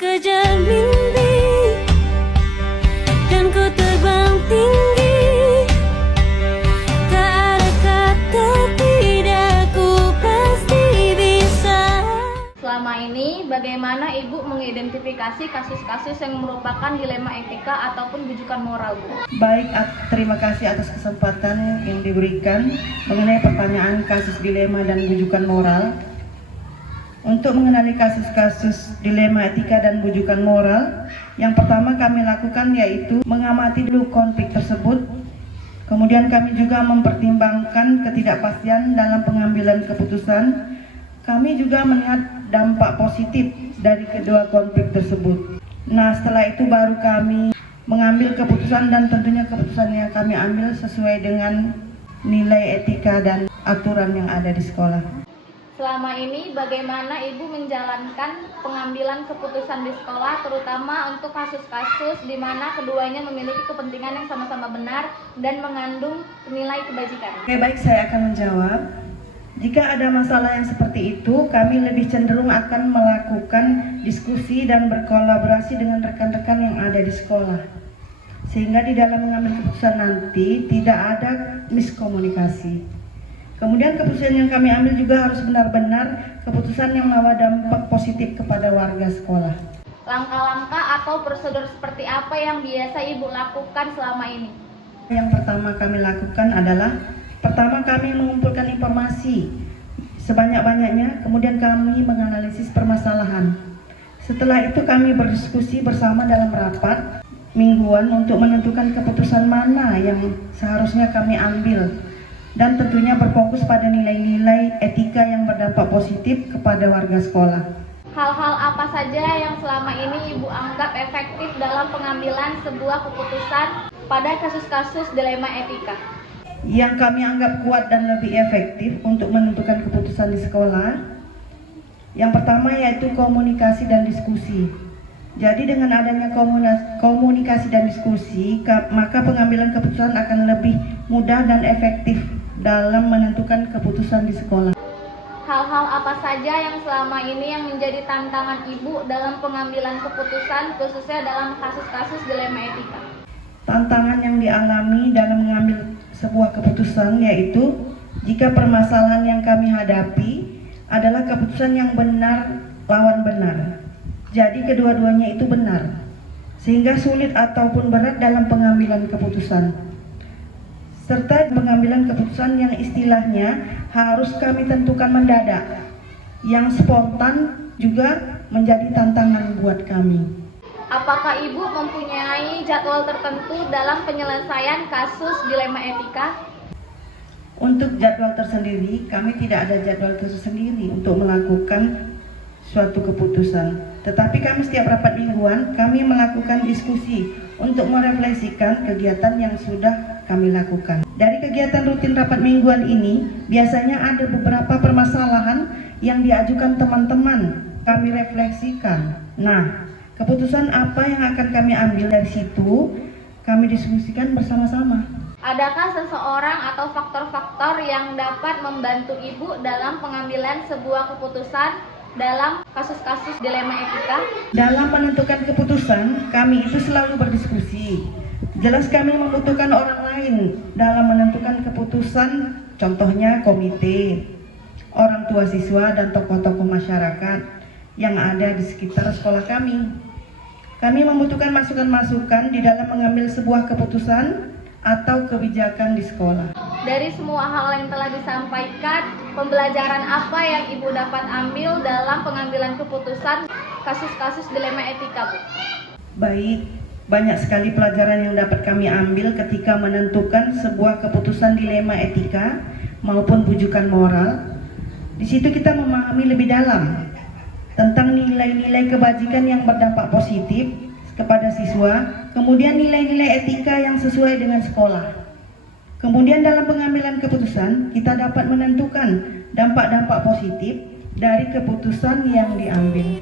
kejar mimpi dan ku terbang tinggi. Tak ada kata tidak, ku pasti bisa. Selama ini, bagaimana Ibu mengidentifikasi kasus-kasus yang merupakan dilema etika ataupun bujukan moral, Bu? Baik, terima kasih atas kesempatan yang diberikan mengenai pertanyaan kasus dilema dan bujukan moral. Untuk mengenali kasus-kasus dilema etika dan bujukan moral, yang pertama kami lakukan yaitu mengamati dulu konflik tersebut. Kemudian kami juga mempertimbangkan ketidakpastian dalam pengambilan keputusan. Kami juga melihat dampak positif dari kedua konflik tersebut. Nah, setelah itu baru kami mengambil keputusan, dan tentunya keputusan yang kami ambil sesuai dengan nilai etika dan aturan yang ada di sekolah. Selama ini, bagaimana Ibu menjalankan pengambilan keputusan di sekolah, terutama untuk kasus-kasus di mana keduanya memiliki kepentingan yang sama-sama benar dan mengandung nilai kebajikan? Oke, baik, saya akan menjawab. Jika ada masalah yang seperti itu, kami lebih cenderung akan melakukan diskusi dan berkolaborasi dengan rekan-rekan yang ada di sekolah. Sehingga di dalam mengambil keputusan nanti tidak ada miskomunikasi. Kemudian keputusan yang kami ambil juga harus benar-benar keputusan yang membawa dampak positif kepada warga sekolah. Langkah-langkah atau prosedur seperti apa yang biasa Ibu lakukan selama ini? Yang pertama kami lakukan adalah kami mengumpulkan informasi sebanyak-banyaknya, kemudian kami menganalisis permasalahan. Setelah itu kami berdiskusi bersama dalam rapat mingguan untuk menentukan keputusan mana yang seharusnya kami ambil, dan tentunya berfokus pada nilai-nilai etika yang berdampak positif kepada warga sekolah. Hal-hal apa saja yang selama ini Ibu anggap efektif dalam pengambilan sebuah keputusan pada kasus-kasus dilema etika? Yang kami anggap kuat dan lebih efektif untuk menentukan keputusan di sekolah, yang pertama yaitu komunikasi dan diskusi. Jadi dengan adanya komunikasi dan diskusi, maka pengambilan keputusan akan lebih mudah dan efektif dalam menentukan keputusan di sekolah. Hal-hal apa saja yang selama ini yang menjadi tantangan Ibu dalam pengambilan keputusan, khususnya dalam kasus-kasus dilema etika? Tantangan yang dialami dalam mengambil sebuah keputusan yaitu jika permasalahan yang kami hadapi adalah keputusan yang benar lawan benar. Jadi kedua-duanya itu benar, sehingga sulit ataupun berat dalam pengambilan keputusan. Serta pengambilan keputusan yang istilahnya harus kami tentukan mendadak, yang spontan juga menjadi tantangan buat kami. Apakah Ibu mempunyai jadwal tertentu dalam penyelesaian kasus dilema etika? Untuk jadwal tersendiri, kami tidak ada jadwal tersendiri untuk melakukan suatu keputusan. Tetapi kami setiap rapat mingguan, kami melakukan diskusi untuk merefleksikan kegiatan yang sudah kami lakukan. Dari kegiatan rutin rapat mingguan ini, biasanya ada beberapa permasalahan yang diajukan teman-teman. Kami refleksikan. Nah, keputusan apa yang akan kami ambil dari situ, kami diskusikan bersama-sama. Adakah seseorang atau faktor-faktor yang dapat membantu Ibu dalam pengambilan sebuah keputusan dalam kasus-kasus dilema etika? Dalam menentukan keputusan, kami itu selalu berdiskusi. Jelas kami membutuhkan orang lain dalam menentukan keputusan, contohnya komite, orang tua siswa, dan tokoh-tokoh masyarakat yang ada di sekitar sekolah kami. Kami membutuhkan masukan-masukan di dalam mengambil sebuah keputusan atau kebijakan di sekolah. Dari semua hal yang telah disampaikan, pembelajaran apa yang Ibu dapat ambil dalam pengambilan keputusan kasus-kasus dilema etika, Bu? Baik, banyak sekali pelajaran yang dapat kami ambil ketika menentukan sebuah keputusan dilema etika maupun bujukan moral. Di situ kita memahami lebih dalam tentang nilai-nilai kebajikan yang berdampak positif kepada siswa, kemudian nilai-nilai etika yang sesuai dengan sekolah. Kemudian dalam pengambilan keputusan, kita dapat menentukan dampak-dampak positif dari keputusan yang diambil.